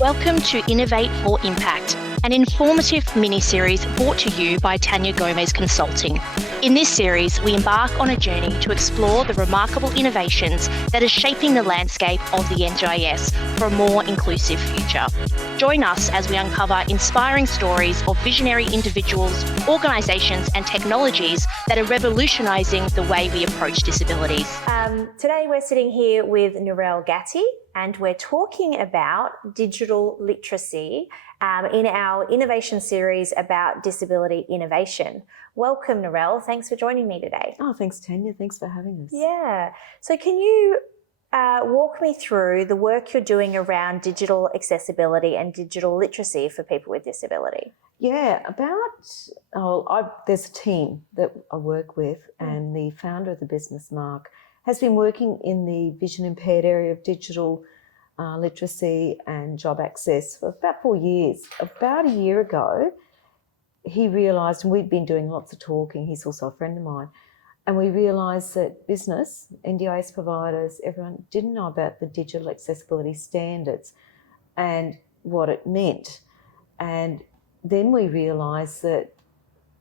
Welcome to Innovate for Impact, an informative mini-series brought to you by Tania Gomez Consulting. In this series, we embark on a journey to explore the remarkable innovations that are shaping the landscape of the NDIS for a more inclusive future. Join us as we uncover inspiring stories of visionary individuals, organisations and technologies that are revolutionising the way we approach disabilities. Today we're sitting here with Narelle Gatti and we're talking about digital literacy in our innovation series about disability innovation. Welcome, Narelle. Thanks for joining me today. Oh, thanks, Tania. Thanks for having us. Yeah. So can you walk me through the work you're doing around digital accessibility and digital literacy for people with disability? Yeah, there's a team that I work with, and the founder of the business, Mark, has been working in the vision impaired area of digital literacy and job access for about 4 years. About a year ago, he realised, and we'd been doing lots of talking, he's also a friend of mine, and we realised that business, NDIS providers, everyone didn't know about the digital accessibility standards and what it meant. And then we realised that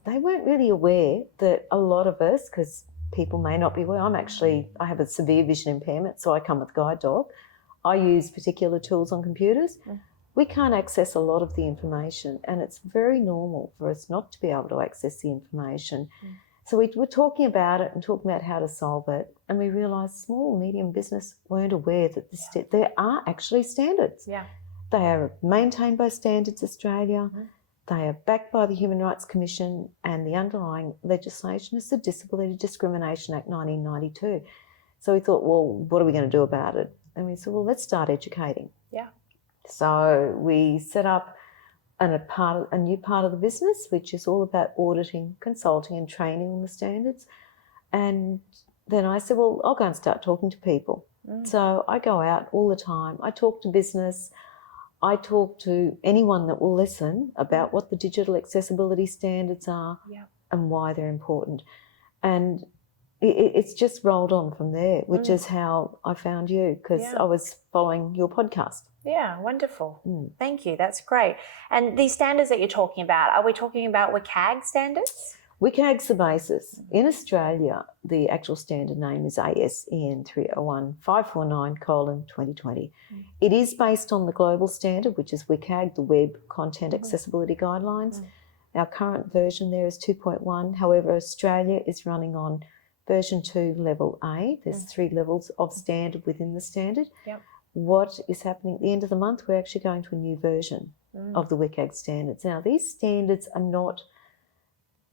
they weren't really aware that a lot of us, because people may not be aware, I have a severe vision impairment, so I come with guide dog. I use particular tools on computers. We can't access a lot of the information, and it's very normal for us not to be able to access the information. So we were talking about it and talking about how to solve it, and we realised small, medium business weren't aware that there are actually standards. Yeah. They are maintained by Standards Australia. They are backed by the Human Rights Commission, and the underlying legislation is the Disability Discrimination Act 1992. So we thought, well, what are we going to do about it? And we said, well, let's start educating. Yeah. So we set up a new part of the business, which is all about auditing, consulting and training on the standards. And then I said, well, I'll go and start talking to people. So I go out all the time. I talk to business. I talk to anyone that will listen about what the digital accessibility standards are and why they're important. And it's just rolled on from there, which is how I found you, because I was following your podcast. Yeah, wonderful. Thank you. That's great. And these standards that you're talking about, are we talking about WCAG standards? WCAG's the basis. In Australia, the actual standard name is ASEN 301-549:2020. It is based on the global standard, which is WCAG, the Web Content Accessibility Guidelines. Our current version there is 2.1. However, Australia is running on version 2, level A. There's 3 levels of standard within the standard. What is happening at the end of the month, we're actually going to a new version of the WCAG standards. Now, these standards are not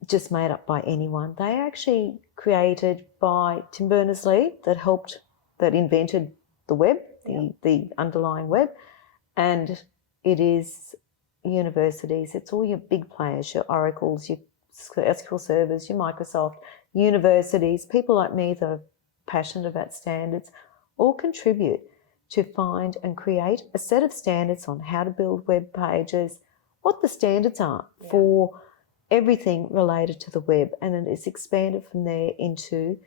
just made up by anyone. They are actually created by Tim Berners-Lee that invented the web, the underlying web, and it is universities. It's all your big players, your Oracles, your SQL servers, your Microsoft, universities, people like me that are passionate about standards, all contribute to find and create a set of standards on how to build web pages, what the standards are for everything related to the web. And then it's expanded from there into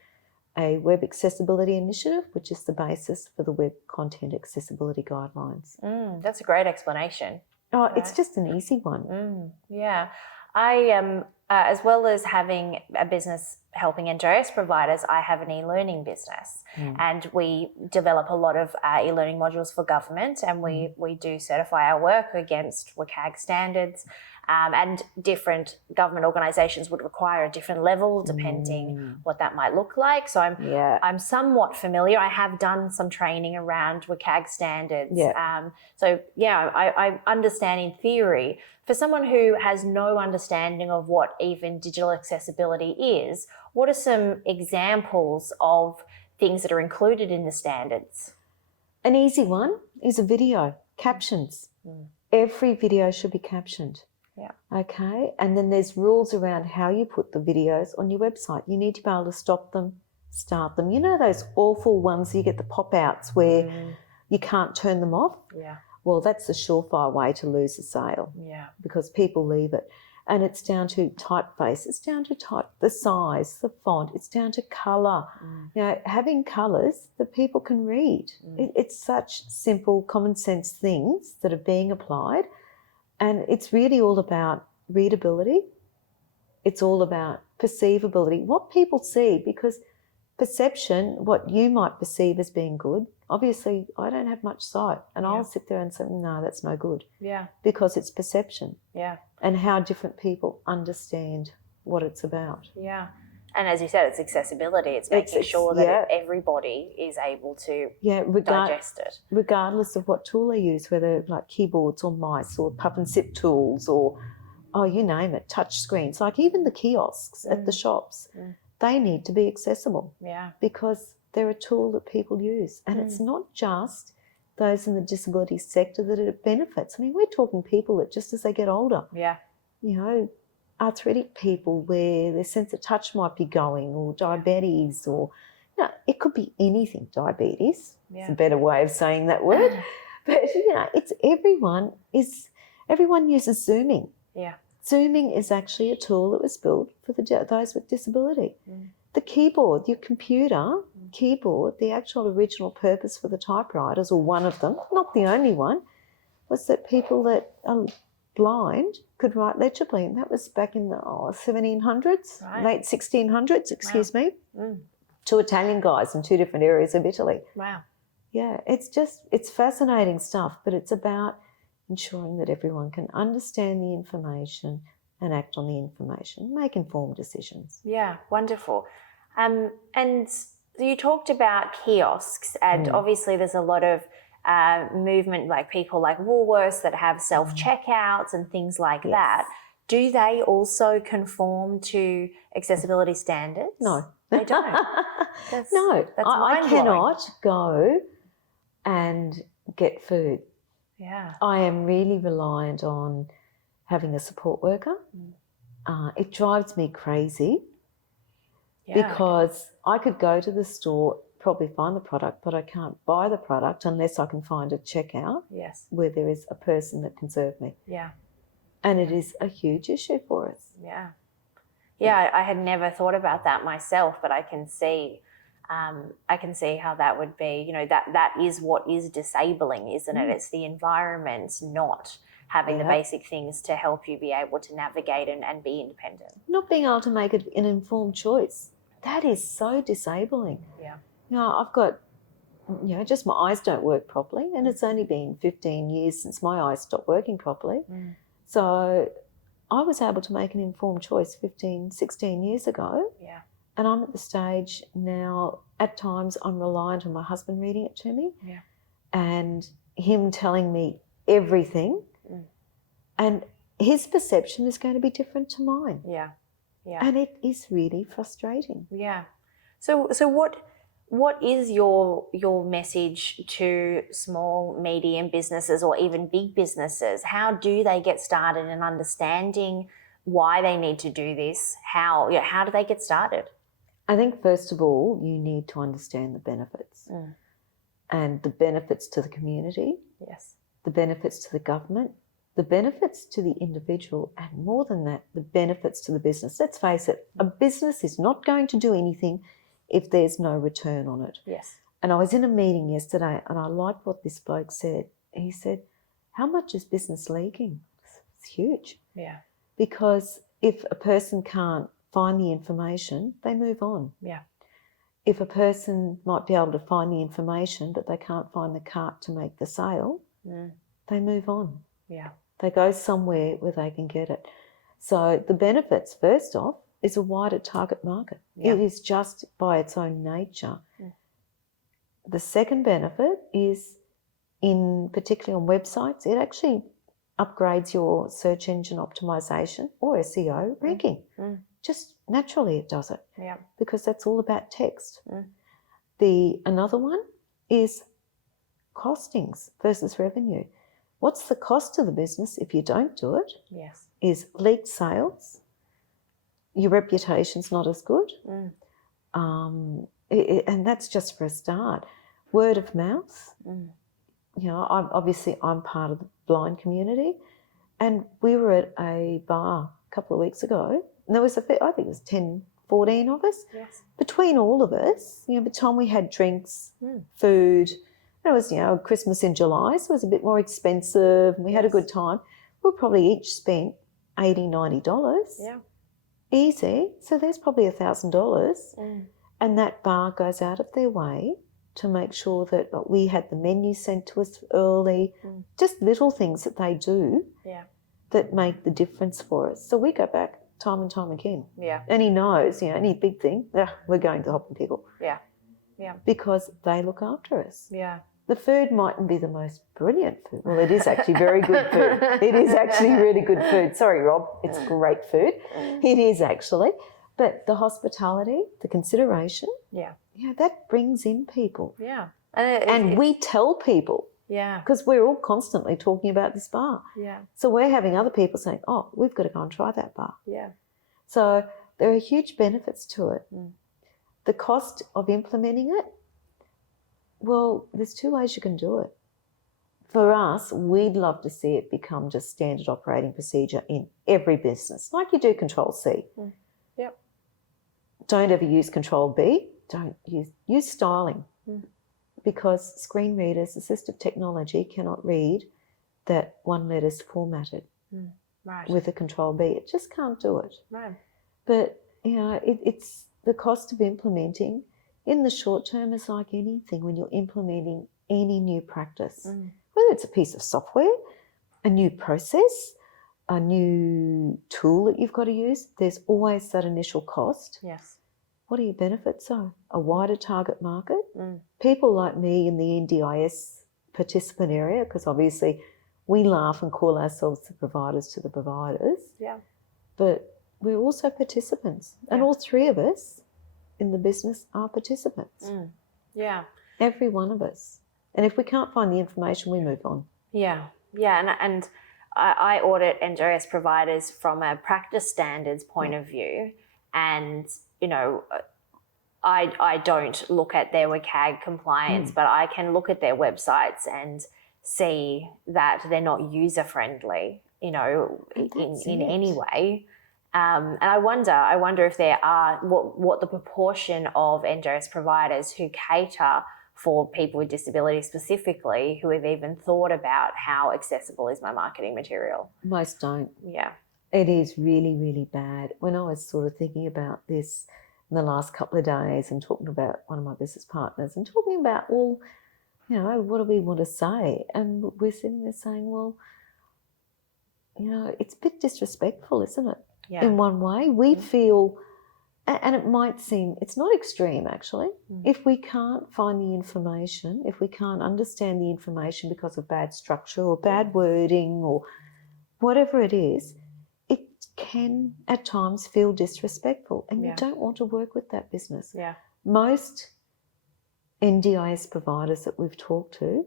a web accessibility initiative, which is the basis for the Web Content Accessibility Guidelines. That's a great explanation. Oh, it's just an easy one. Yeah. I as well as having a business helping NDIS providers, I have an e-learning business, and we develop a lot of e-learning modules for government, and we do certify our work against WCAG standards, and different government organisations would require a different level depending what that might look like. So I'm somewhat familiar. I have done some training around WCAG standards. I understand in theory. For someone who has no understanding of what even digital accessibility is, what are some examples of things that are included in the standards? An easy one is a video, captions. Every video should be captioned. Okay, and then there's rules around how you put the videos on your website. You need to be able to stop them, start them. You know those awful ones, you get the pop-outs where you can't turn them off? Well, that's a surefire way to lose a sale because people leave it. And it's down to typeface, it's down to the size, the font, it's down to colour. You know, having colours that people can read. It's such simple, common sense things that are being applied. And it's really all about readability. It's all about perceivability, what people see, because perception, what you might perceive as being good, obviously I don't have much sight and I'll sit there and say, no, that's no good. Yeah. Because it's perception. Yeah. And how different people understand what it's about. Yeah. And as you said, it's accessibility. It's making sure that everybody is able to digest it. Regardless of what tool they use, whether like keyboards or mice or puff and sip tools or, you name it, touch screens. Like even the kiosks at the shops, they need to be accessible. Yeah. Because they're a tool that people use. And it's not just those in the disability sector that it benefits. I mean, we're talking people that just as they get older, you know, arthritic people where their sense of touch might be going, or diabetes, or, you know, it could be anything. Diabetes, it's a better way of saying that word. But, you know, it's everyone uses Zooming. Yeah. Zooming is actually a tool that was built for those with disability. The keyboard, your computer keyboard, the actual original purpose for the typewriters, or one of them, not the only one, was that people that are blind could write legibly. And that was back in the 1700s, late 1600s, excuse me, 2 Italian guys in 2 different areas of Italy. Wow. Yeah, it's fascinating stuff, but it's about ensuring that everyone can understand the information and act on the information, make informed decisions. Yeah, wonderful. And you talked about kiosks, and obviously there's a lot of movement, like people like Woolworths that have self-checkouts and things like that. Do they also conform to accessibility standards? No. They don't? No. That's I cannot go and get food. Yeah. I am really reliant on having a support worker. It drives me crazy because I could go to the store, probably find the product, but I can't buy the product unless I can find a checkout where there is a person that can serve me. Yeah. And it is a huge issue for us. Yeah. Yeah, I had never thought about that myself, but I can see how that would be, you know, that is what is disabling, isn't it? It's the environment not having the basic things to help you be able to navigate and be independent. Not being able to make an informed choice. That is so disabling. Yeah. You know, I've got, you know, just my eyes don't work properly, and it's only been 15 years since my eyes stopped working properly. So I was able to make an informed choice 15, 16 years ago. Yeah. And I'm at the stage now, at times I'm reliant on my husband reading it to me and him telling me everything. And his perception is going to be different to mine. Yeah. Yeah. And it is really frustrating. Yeah. So what is your message to small, medium businesses or even big businesses? How do they get started in understanding why they need to do this? How do they get started? I think first of all, you need to understand the benefits and the benefits to the community, the benefits to the government, the benefits to the individual, and more than that, the benefits to the business. Let's face it, a business is not going to do anything if there's no return on it. Yes. And I was in a meeting yesterday and I liked what this bloke said. He said, how much is business leaking? It's huge. Yeah. Because if a person can't find the information, they move on. Yeah. If a person might be able to find the information but they can't find the cart to make the sale, they move on. Yeah. They go somewhere where they can get it. So the benefits, first off, is a wider target market. It is just by its own nature. The second benefit is, in particularly on websites, it actually upgrades your search engine optimization or SEO ranking. Just naturally it does it. Yeah. Because that's all about text. Another one is costings versus revenue. What's the cost to the business if you don't do it? Yes. Is leaked sales. Your reputation's not as good. And that's just for a start. Word of mouth. You know, I'm part of the blind community, and we were at a bar a couple of weeks ago, and there was I think it was 10, 14 of us. Yes. Between all of us, by the time we had drinks, food, and it was, Christmas in July, so it was a bit more expensive, and we had a good time. We probably each spent $80, $90. Yeah. Easy. So there's probably $1,000. And that bar goes out of their way to make sure that we had the menu sent to us early, just little things that they do that make the difference for us. So we go back time and time again. Yeah. And he knows, any big thing, we're going to Hop and Pickle. Yeah. Yeah. Because they look after us. Yeah. The food mightn't be the most brilliant food. Well, it is actually very good food. It is actually really good food. Sorry, Rob, it's great food. It is actually. But the hospitality, the consideration, that brings in people. Yeah. And we tell people. Yeah. Because we're all constantly talking about this bar. Yeah. So we're having other people saying, oh, we've got to go and try that bar. Yeah. So there are huge benefits to it. The cost of implementing it, well, there's two ways you can do it. For us, we'd love to see it become just standard operating procedure in every business, like you do Control C. Yep. Don't ever use Control B. Don't use styling, because screen readers, assistive technology cannot read that one letter's formatted with a Control B. It just can't do it. Right. But it's the cost of implementing. In the short term, is like anything when you're implementing any new practice, whether it's a piece of software, a new process, a new tool that you've got to use, there's always that initial cost. Yes. What are your benefits are? A wider target market, people like me in the NDIS participant area, because obviously we laugh and call ourselves the providers to the providers. Yeah. But we're also participants, and all three of us in the business are participants. Yeah. Every one of us. And if we can't find the information, we move on. Yeah. Yeah. And I audit NDIS providers from a practice standards point of view. And, I don't look at their WCAG compliance, but I can look at their websites and see that they're not user-friendly, in any way. And I wonder if there are what the proportion of NDIS providers who cater for people with disabilities specifically, who have even thought about how accessible is my marketing material. Most don't. Yeah. It is really, really bad. When I was sort of thinking about this in the last couple of days and talking about one of my business partners and talking about, well, what do we want to say? And we're sitting there saying, well, it's a bit disrespectful, isn't it? Yeah. In one way, we feel, and it might seem, it's not extreme actually, if we can't find the information, if we can't understand the information because of bad structure or bad wording or whatever it is, it can at times feel disrespectful, and you don't want to work with that business. Yeah. Most NDIS providers that we've talked to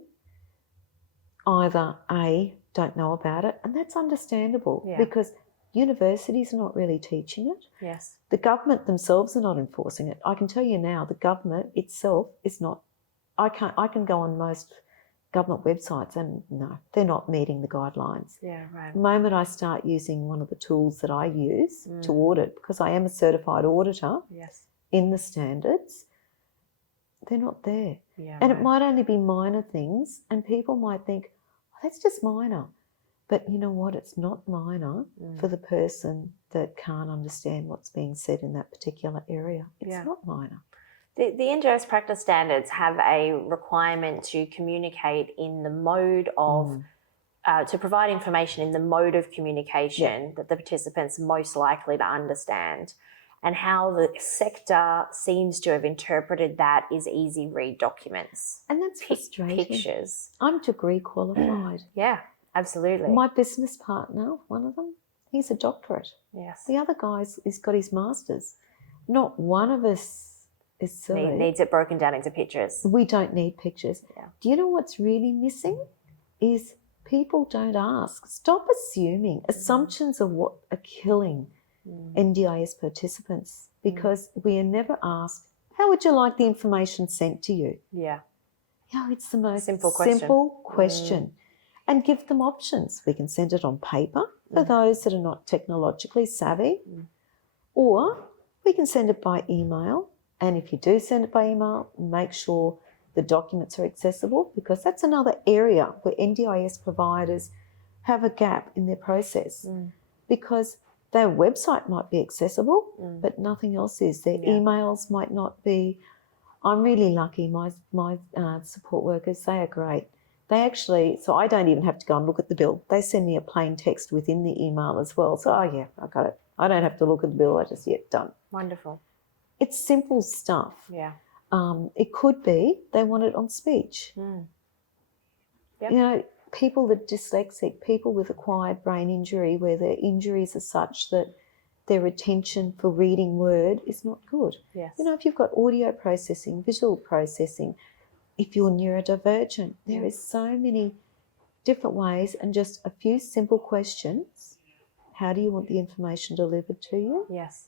either A, don't know about it, and that's understandable because universities are not really teaching it. Yes. The government themselves are not enforcing it. I can tell you now, the government itself is not. I can go on most government websites and no, they're not meeting the guidelines. Yeah, right. The moment I start using one of the tools that I use to audit, because I am a certified auditor in the standards, they're not there. Yeah, and it might only be minor things, and people might think, oh, that's just minor. But you know what? It's not minor for the person that can't understand what's being said in that particular area. It's not minor. The NDIS practice standards have a requirement to communicate in the mode of, to provide information in the mode of communication that the participants are most likely to understand. And how the sector seems to have interpreted that is easy read documents. And that's frustrating. Pictures. I'm degree qualified. Yeah, absolutely. My business partner, one of them, he's a doctorate. Yes. The other guy's got his master's. Not one of us is silly. Needs it broken down into pictures. We don't need pictures. Yeah. Do you know what's really missing? Is people don't ask. Stop assuming. Assumptions are what are killing NDIS participants, because we are never asked, how would you like the information sent to you? Yeah. It's the most simple question. And give them options. We can send it on paper. for those that are not technologically savvy, or we can send it by email. And if you do send it by email, make sure the documents are accessible, because that's another area where NDIS providers have a gap in their process, because their website might be accessible, but nothing else is. Their emails might not be. I'm really lucky. My support workers, they are great. They actually, so I don't even have to go and look at the bill. They send me a plain text within the email as well. So, I got it. I don't have to look at the bill. I just, done. Wonderful. It's simple stuff. Yeah. It could be they want it on speech. Yep. People that are dyslexic, people with acquired brain injury, where their injuries are such that their retention for reading word is not good. Yes. If you've got audio processing, visual processing, if you're neurodivergent, there is so many different ways, and just a few simple questions. How do you want the information delivered to you? Yes.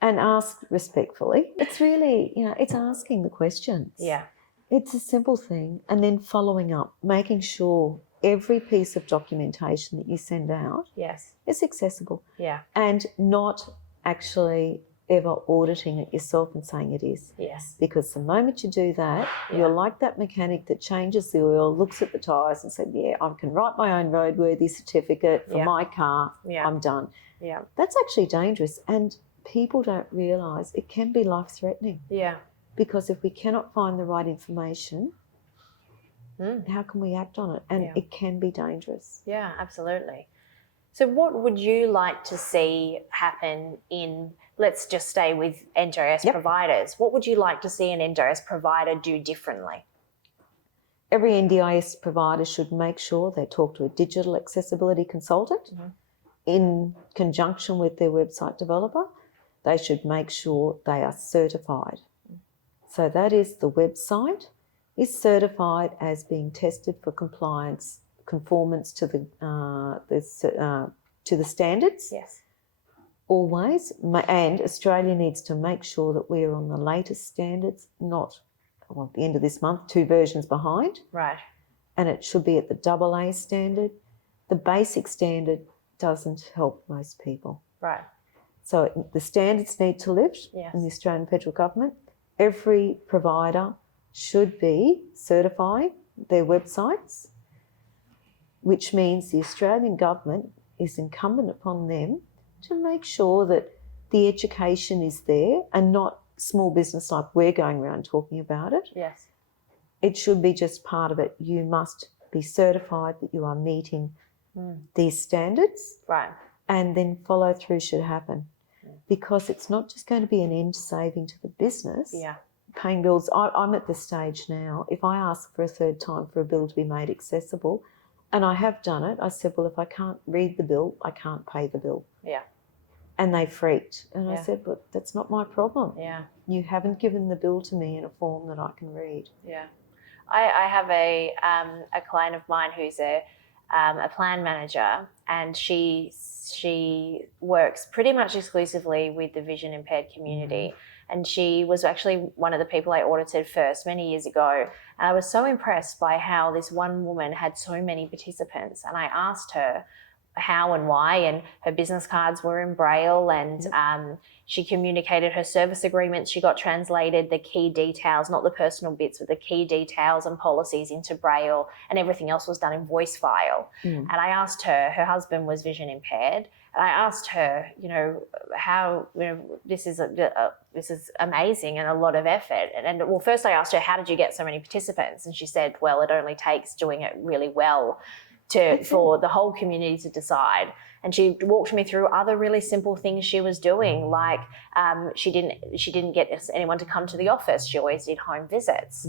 And ask respectfully. It's really, it's asking the questions. Yeah. It's a simple thing. And then following up, making sure every piece of documentation that you send out is accessible. Yeah. And not actually ever auditing it yourself and saying it is. Yes. Because the moment you do that, you're like that mechanic that changes the oil, looks at the tyres and said, I can write my own roadworthy certificate for my car. I'm done. Yeah. That's actually dangerous. And people don't realise it can be life-threatening. Yeah. Because if we cannot find the right information, how can we act on it? And it can be dangerous. Yeah, absolutely. So what would you like to see happen in, let's just stay with NDIS providers. What would you like to see an NDIS provider do differently? Every NDIS provider should make sure they talk to a digital accessibility consultant in conjunction with their website developer. They should make sure they are certified. So that is, the website is certified as being tested for conformance to the standards. Yes. Always. And Australia needs to make sure that we are on the latest standards, not, at the end of this month, 2 versions behind. Right. And it should be at the AA standard. The basic standard doesn't help most people. Right. So the standards need to lift in the Australian federal government. Every provider should be certifying their websites, which means the Australian government is incumbent upon them to make sure that the education is there, and not small business like we're going around talking about it. Yes. It should be just part of it. You must be certified that you are meeting these standards. Right. And then follow through should happen. Because it's not just going to be an end saving to the business. Yeah. Paying bills. I'm at the stage now, if I ask for a third time for a bill to be made accessible, and I have done it, I said, well, if I can't read the bill, I can't pay the bill. Yeah. And they freaked. And I said, but that's not my problem. Yeah. You haven't given the bill to me in a form that I can read. Yeah. I have a client of mine who's a plan manager, and she works pretty much exclusively with the vision impaired community. And she was actually one of the people I audited first many years ago. And I was so impressed by how this one woman had so many participants. And I asked her how and why, and her business cards were in Braille, and she communicated her service agreements. She got translated the key details, not the personal bits, but the key details and policies into Braille, and everything else was done in voice file. And I asked her husband was vision impaired, and I asked her, how, this is amazing and a lot of effort. And well, first I asked her, how did you get so many participants? And she said, well, it only takes doing it really well for the whole community to decide. And she walked me through other really simple things she was doing, like she didn't get anyone to come to the office. She always did home visits.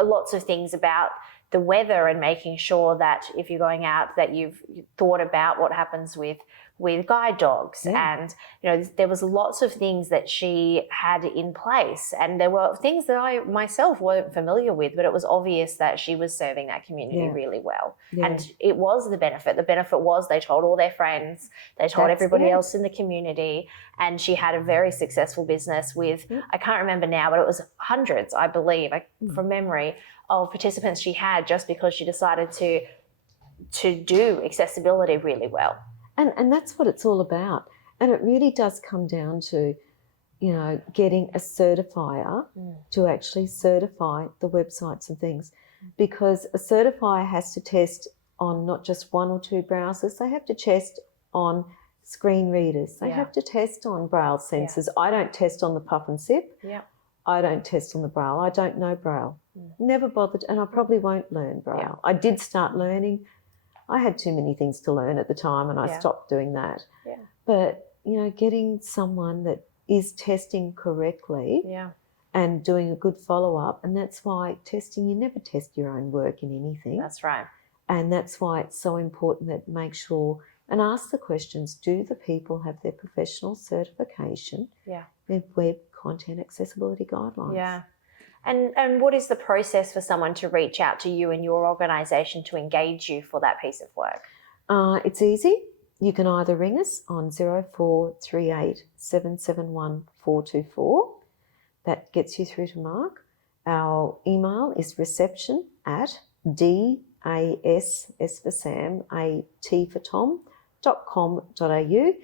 Lots of things about the weather, and making sure that if you're going out, that you've thought about what happens with guide dogs. And there was lots of things that she had in place, and there were things that I myself weren't familiar with, but it was obvious that she was serving that community really well. And it was the benefit was they told all their friends, they told everybody else in the community, and she had a very successful business with I can't remember now, but it was hundreds, I believe, from memory, of participants she had, just because she decided to do accessibility really well. And that's what it's all about. And it really does come down to, getting a certifier to actually certify the websites and things, because a certifier has to test on not just one or two browsers. They have to test on screen readers. They have to test on Braille sensors. I don't test on the puff and sip. I don't test on the Braille. I don't know Braille. Never bothered, and I probably won't learn Braille. I did start learning. I had too many things to learn at the time, and I stopped doing that. But, getting someone that is testing correctly and doing a good follow-up, and that's why testing, you never test your own work in anything. That's right. And that's why it's so important that make sure and ask the questions, do the people have their professional certification with web content accessibility guidelines? Yeah. And what is the process for someone to reach out to you and your organisation to engage you for that piece of work? It's easy. You can either ring us on 0438 771 424. That gets you through to Mark. Our email is reception@DAS, S for Sam, AT for Tom, .com.au.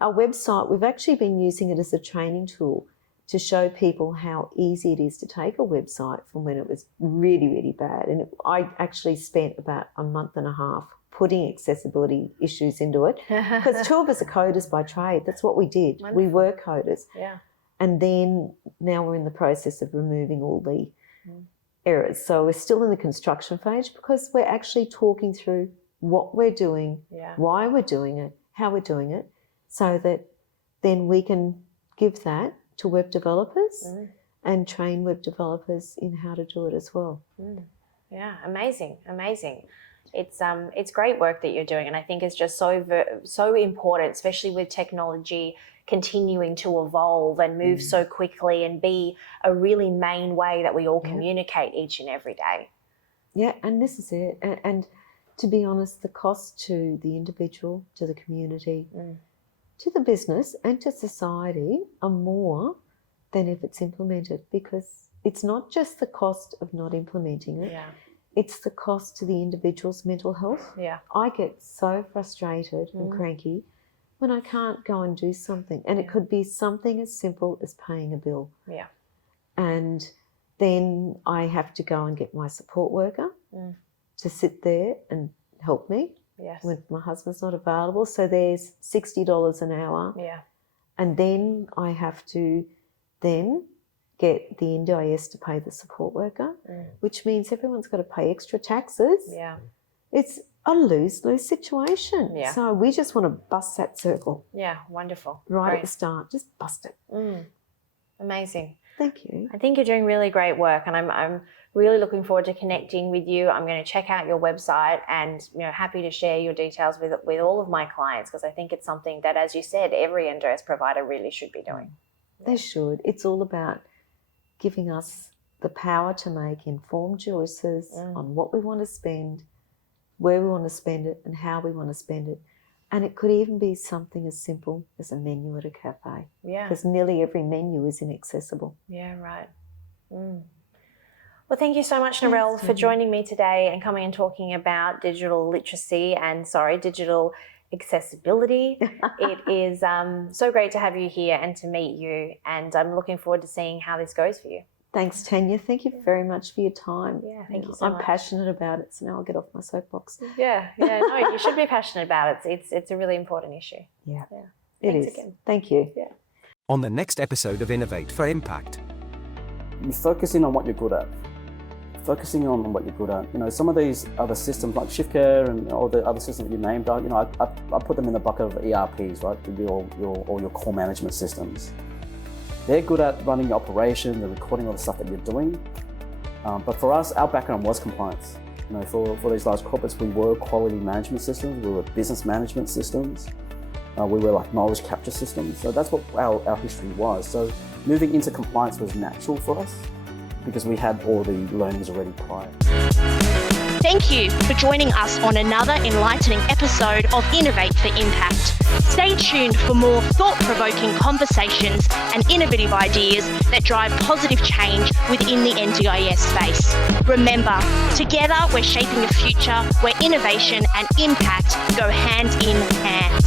Our website, we've actually been using it as a training tool to show people how easy it is to take a website from when it was really, really bad. And I actually spent about a month and a half putting accessibility issues into it, because two of us are coders by trade. That's what we did. Wonderful. We were coders. Yeah. And then now we're in the process of removing all the errors. So we're still in the construction phase, because we're actually talking through what we're doing, why we're doing it, how we're doing it, so that then we can give that to web developers and train web developers in how to do it as well. Yeah, amazing. It's great work that you're doing, and I think it's just so important, especially with technology continuing to evolve and move so quickly and be a really main way that we all communicate each and every day. Yeah, and this is it. And to be honest, the cost to the individual, to the community, to the business and to society are more than if it's implemented, because it's not just the cost of not implementing it. It's the cost to the individual's mental health. I get so frustrated and cranky when I can't go and do something. And it could be something as simple as paying a bill. And then I have to go and get my support worker to sit there and help me when my husband's not available. So there's $60 an hour. And then I have to then get the NDIS to pay the support worker, which means everyone's got to pay extra taxes. It's a lose-lose situation. So we just want to bust that circle. Wonderful. Right at the start, just bust it. Amazing. Thank you. I think you're doing really great work, and I'm really looking forward to connecting with you. I'm going to check out your website, and happy to share your details with all of my clients, because I think it's something that, as you said, every NDIS provider really should be doing. They should. It's all about giving us the power to make informed choices on what we want to spend, where we want to spend it, and how we want to spend it. And it could even be something as simple as a menu at a cafe. Because nearly every menu is inaccessible. Right. Well, thank you so much, Narelle, for joining me today and coming and talking about digital literacy and, digital accessibility. It is so great to have you here and to meet you, and I'm looking forward to seeing how this goes for you. Thanks, Tania. Thank you very much for your time. Thank you so much. I'm passionate about it, so now I'll get off my soapbox. No, you should be passionate about it. It's a really important issue. It is. Again. Thank you. On the next episode of Innovate for Impact. You focus in on what you're good at. Focusing on what you're good at. Some of these other systems like ShiftCare and all the other systems that you named, I put them in the bucket of ERPs, right? All your core management systems. They're good at running your operation, they're recording all the stuff that you're doing. But for us, our background was compliance. For these large corporates, we were quality management systems, we were business management systems, we were like knowledge capture systems. So that's what our history was. So moving into compliance was natural for us, because we had all the learnings already prior. Thank you for joining us on another enlightening episode of Innovate for Impact. Stay tuned for more thought-provoking conversations and innovative ideas that drive positive change within the NDIS space. Remember, together we're shaping a future where innovation and impact go hand in hand.